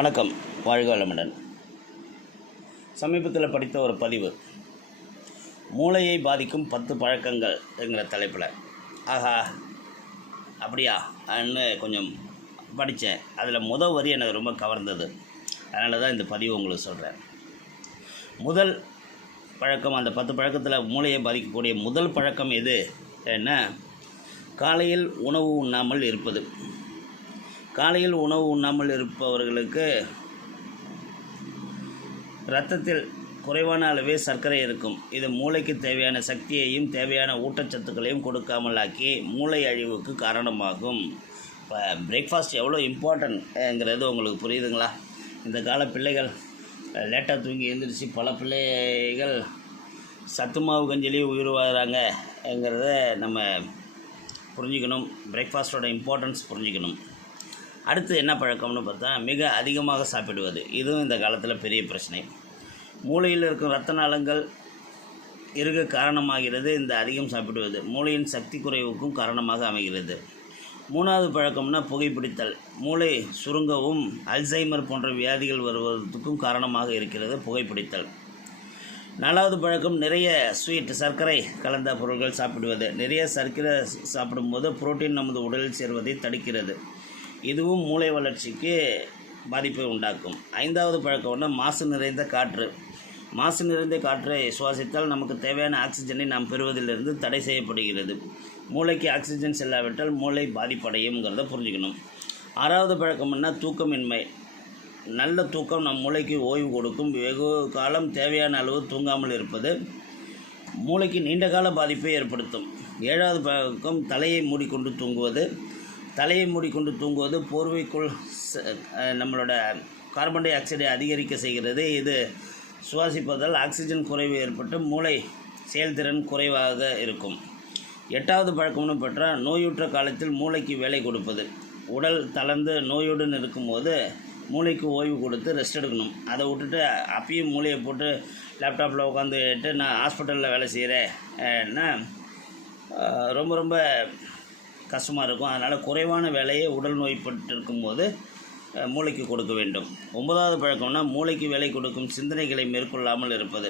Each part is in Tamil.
வணக்கம். வாழ்க வளமுடன். சமீபத்தில் படித்த ஒரு பதிவு, மூளையை பாதிக்கும் 10 பழக்கங்கள் என்கிற தலைப்பில். ஆஹா, அப்படியா ன்னு கொஞ்சம் படித்தேன். அதில் முதல் வரி எனக்கு ரொம்ப கவர்ந்தது. அதனால தான் இந்த பதிவு உங்களுக்கு சொல்கிறேன். முதல் பழக்கம், அந்த 10 பழக்கத்தில் மூளையை பாதிக்கக்கூடிய முதல் பழக்கம் எது என்ன? காலையில் உணவு உண்ணாமல் இருப்பது. காலையில் உணவு உண்ணாமல் இருப்பவர்களுக்கு இரத்தத்தில் குறைவான அளவே சர்க்கரை இருக்கும். இது மூளைக்கு தேவையான சக்தியையும் தேவையான ஊட்டச்சத்துக்களையும் கொடுக்காமல் ஆக்கி மூளை அழிவுக்கு காரணமாகும். இப்போ பிரேக்ஃபாஸ்ட் எவ்வளோ இம்பார்ட்டன்ட்ங்கிறது உங்களுக்கு புரியுதுங்களா? இந்த கால பிள்ளைகள் லேட்டாக தூங்கி எழுந்திரிச்சு பல பிள்ளைகள் சத்து மாவு கஞ்சிலேயே உயிர் வாழ்கிறாங்கங்கிறத நம்ம புரிஞ்சுக்கணும். பிரேக்ஃபாஸ்ட்டோட இம்பார்ட்டன்ஸ் புரிஞ்சுக்கணும். அடுத்து என்ன பழக்கம்னு பார்த்தா, மிக அதிகமாக சாப்பிடுவது. இதுவும் இந்த காலத்தில் பெரிய பிரச்சனை. மூளையில் இருக்கும் இரத்த நாளங்கள் இருக்க காரணமாகிறது இந்த அதிகம் சாப்பிடுவது. மூளையின் சக்தி குறைவுக்கும் காரணமாக அமைகிறது. மூணாவது பழக்கம்னா புகைப்பிடித்தல். மூளை சுருங்கவும் அல்சைமர் போன்ற வியாதிகள் வருவதற்கும் காரணமாக இருக்கிறது புகைப்பிடித்தல். நாலாவது பழக்கம், நிறைய சர்க்கரை கலந்த பொருட்கள் சாப்பிடுவது. நிறைய சர்க்கரை சாப்பிடும்போது புரோட்டீன் நமது உடலில் சேர்வதை தடுக்கிறது. இதுவும் மூளை வளர்ச்சிக்கு பாதிப்பை உண்டாக்கும். ஐந்தாவது பழக்கம்னா மாசு நிறைந்த காற்று. மாசு நிறைந்த காற்றை சுவாசித்தால் நமக்கு தேவையான ஆக்சிஜனை நாம் பெறுவதிலிருந்து தடை செய்யப்படுகிறது. மூளைக்கு ஆக்சிஜன் செல்லாவிட்டால் மூளை பாதிப்படையும்ங்கிறத புரிஞ்சுக்கணும். ஆறாவது பழக்கம்னா தூக்கமின்மை. நல்ல தூக்கம் நம் மூளைக்கு ஓய்வு கொடுக்கும். வெகு காலம் தேவையான அளவு தூங்காமல் இருப்பது மூளைக்கு நீண்டகால பாதிப்பை ஏற்படுத்தும். ஏழாவது பழக்கம் தலையை மூடிக்கொண்டு தூங்குவது. தலையை மூடிக்கொண்டு தூங்குவது போர்வைக்குள் நம்மளோட கார்பன் டை ஆக்சைடை அதிகரிக்க செய்கிறது. இது சுவாசிப்பதால் ஆக்சிஜன் குறைவு ஏற்பட்டு மூளை செயல்திறன் குறைவாக இருக்கும். எட்டாவது பழக்கம்னு பெற்றால் நோயுற்ற காலத்தில் மூளைக்கு வேலை கொடுப்பது. உடல் தளர்ந்து நோயுடன் இருக்கும்போது மூளைக்கு ஓய்வு கொடுத்து ரெஸ்ட் எடுக்கணும். அதை விட்டுட்டு அப்பயும் மூளையை போட்டு லேப்டாப்பில் உட்காந்துட்டு நான் ஹாஸ்பிட்டலில் வேலை செய்கிறேன்னா ரொம்ப ரொம்ப கஷ்டமாக இருக்கும். அதனால் குறைவான வேலையை உடல் நோய்பட்டு இருக்கும்போது மூளைக்கு கொடுக்க வேண்டும். 9வது பழக்கம்னா மூளைக்கு வேலை கொடுக்கும் சிந்தனைகளை மேற்கொள்ளாமல் இருப்பது.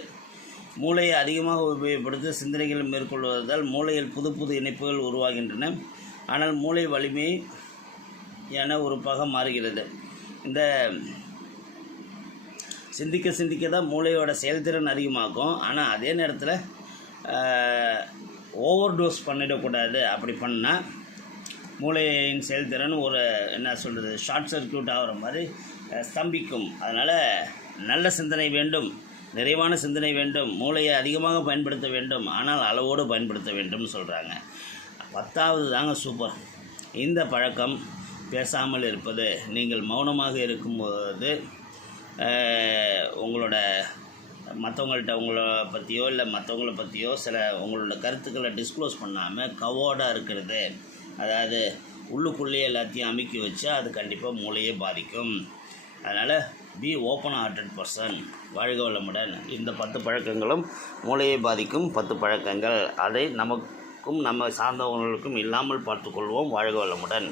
மூளையை அதிகமாக உபயோகப்படுத்தி சிந்தனைகளை மேற்கொள்வதால் மூளையில் புது புது இணைப்புகள் உருவாகின்றன. ஆனால் மூளை வலிமையான உறுப்பாக மாறுகிறது. இந்த சிந்திக்க தான் மூளையோட செயல்திறன் அதிகமாகும். ஆனால் அதே நேரத்தில் ஓவர் டோஸ் பண்ணிடக்கூடாது. அப்படி பண்ணால் மூளையின் செயல்திறன் ஷார்ட் சர்க்கியூட் ஆகிற மாதிரி ஸ்தம்பிக்கும். அதனால் நல்ல சிந்தனை வேண்டும், நிறைவான சிந்தனை வேண்டும், மூளையை அதிகமாக பயன்படுத்த வேண்டும், ஆனால் அளவோடு பயன்படுத்த வேண்டும்னு சொல்கிறாங்க. 10வது தாங்க சூப்பர். இந்த பழக்கம் பேசாமல் இருப்பது. நீங்கள் மௌனமாக இருக்கும்போது உங்களோட மற்றவங்கள்ட்ட உங்களை பற்றியோ இல்லை மற்றவங்கள பற்றியோ சில உங்களோட கருத்துக்களை டிஸ்க்ளோஸ் பண்ணாமல் கவோர்டாக இருக்கிறது. அதாவது உள்ளுக்குள்ளேயே எல்லாத்தையும் அமுக்கி வச்சா அது கண்டிப்பாக மூளையை பாதிக்கும். அதனால் பி ஓப்பன் ஹார்ட்டட் பர்சன். வாழ்க வளமுடன். இந்த 10 பழக்கங்களும் மூளையை பாதிக்கும் 10 பழக்கங்கள். அதை நமக்கும் நம்ம சார்ந்தவங்களுக்கும் இல்லாமல் பார்த்துக்கொள்வோம். வாழ்க வளமுடன்.